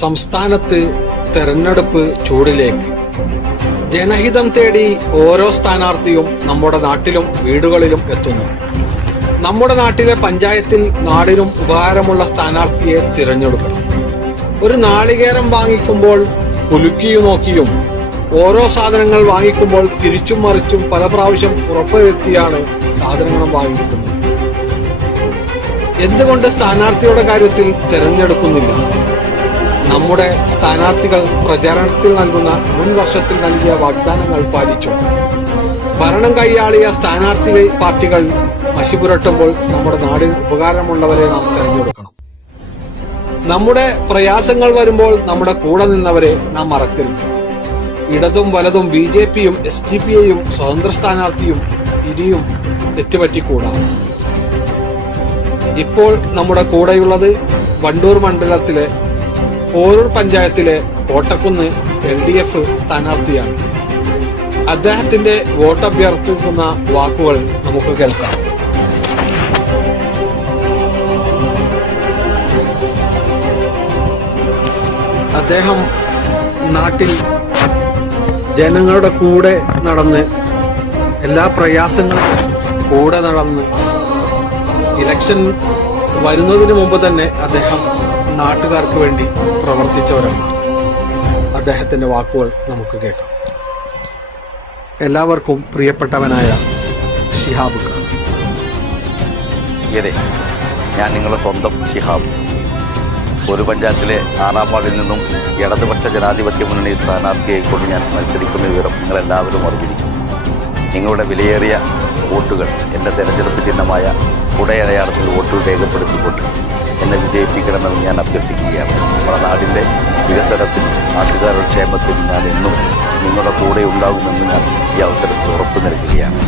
സംസ്ഥാനത്ത് തെരഞ്ഞെടുപ്പ് ചൂടിലേക്ക്. ജനഹിതം തേടി ഓരോ സ്ഥാനാർത്ഥിയും നമ്മുടെ നാട്ടിലും വീടുകളിലും എത്തുന്നു. നമ്മുടെ നാട്ടിലെ പഞ്ചായത്തിൽ നാടിനും ഉപകാരമുള്ള സ്ഥാനാർത്ഥിയെ തിരഞ്ഞെടുക്കണം. ഒരു നാളികേരം വാങ്ങിക്കുമ്പോൾ കുലുക്കിയും നോക്കിയും, ഓരോ സാധനങ്ങൾ വാങ്ങിക്കുമ്പോൾ തിരിച്ചും മറിച്ചും പല പ്രാവശ്യം ഉറപ്പുവരുത്തിയാണ് സാധനങ്ങൾ വാങ്ങിക്കുന്നത്. എന്തുകൊണ്ട് സ്ഥാനാർത്ഥിയുടെ കാര്യത്തിൽ തിരഞ്ഞെടുക്കുന്നില്ല? നമ്മുടെ സ്ഥാനാർത്ഥികൾ പ്രചാരണത്തിൽ നൽകുന്ന മുൻ വർഷത്തിൽ നൽകിയ വാഗ്ദാനങ്ങൾ പാലിച്ചു. ഭരണം കൈയാളിയ സ്ഥാനാർത്ഥി പാർട്ടികൾ മഷിപുരട്ടുമ്പോൾ നമ്മുടെ നാടിന് ഉപകാരമുള്ളവരെ നാം തിരഞ്ഞെടുക്കണം. നമ്മുടെ പ്രയാസങ്ങൾ വരുമ്പോൾ നമ്മുടെ കൂടെ നിന്നവരെ നാം മറക്കരുത്. ഇടതും വലതും BJPയും SDPയും സ്വതന്ത്ര സ്ഥാനാർത്ഥിയും ഇനിയും തെറ്റുപറ്റിക്കൂടാ. ഇപ്പോൾ നമ്മുടെ കൂടെയുള്ളത് വണ്ടൂർ മണ്ഡലത്തിലെ പോരൂർ പഞ്ചായത്തിലെ കോട്ടക്കുന്ന് LDF സ്ഥാനാർത്ഥിയാണ്. അദ്ദേഹത്തിന്റെ വോട്ടഭ്യർത്ഥിക്കുന്ന വാക്കുകൾ നമുക്ക് കേൾക്കാം. അദ്ദേഹം നാട്ടിൽ ജനങ്ങളുടെ കൂടെ നടന്ന്, എല്ലാ പ്രയാസങ്ങളും കൂടെ നടന്ന്, ഇലക്ഷൻ വരുന്നതിന് മുമ്പ് തന്നെ അദ്ദേഹം നാട്ടുകാർക്ക് വേണ്ടി പ്രവർത്തിച്ചവരാണ്. അദ്ദേഹത്തിന്റെ വാക്കുകൾ നമുക്ക് കേൾക്കാം. എല്ലാവർക്കും പ്രിയപ്പെട്ടവനായ ശിഹാബ് ഖാൻ. ഞാൻ നിങ്ങളുടെ സ്വന്തം ശിഹാബ്. ഒരു പഞ്ചായത്തിലെ 6-ാം വാർഡിൽ നിന്നും ഇടതുപക്ഷ ജനാധിപത്യ മുന്നണി സ്ഥാനാർത്ഥിയായിക്കൊണ്ട് ഞാൻ മത്സരിക്കുന്ന വിവരം നിങ്ങളെല്ലാവരും അറിഞ്ഞിരിക്കും. നിങ്ങളുടെ വിലയേറിയ വോട്ടുകൾ എൻ്റെ തെരഞ്ഞെടുപ്പ് ചിഹ്നമായ കുടയടയാളത്തിൽ വോട്ടുകൾ രേഖപ്പെടുത്തിക്കൊണ്ട് എന്നെ വിജയിപ്പിക്കണമെന്ന് ഞാൻ അഭ്യർത്ഥിക്കുകയാണ്. നമ്മുടെ നാടിൻ്റെ വികസനത്തിൽ, നാട്ടുകാരുടെ ക്ഷേമത്തിൽ ഞാൻ എന്നും നിങ്ങളുടെ കൂടെ ഉണ്ടാകുമെന്ന് ഞാൻ ഈ അവസരത്തിൽ ഉറപ്പു നൽകുകയാണ്.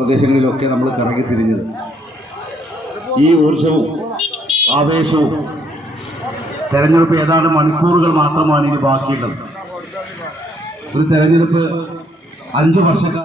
പ്രദേശങ്ങളിലൊക്കെ നമ്മൾ കറങ്ങി തിരിഞ്ഞത്. ഈ ഊർജവും ആവേശവും തെരഞ്ഞെടുപ്പ് ഏതാണ്ട് മണിക്കൂറുകൾ മാത്രമാണ് ഇനി ബാക്കിയുള്ളത്. ഒരു തെരഞ്ഞെടുപ്പ് 5 വർഷക്കാലം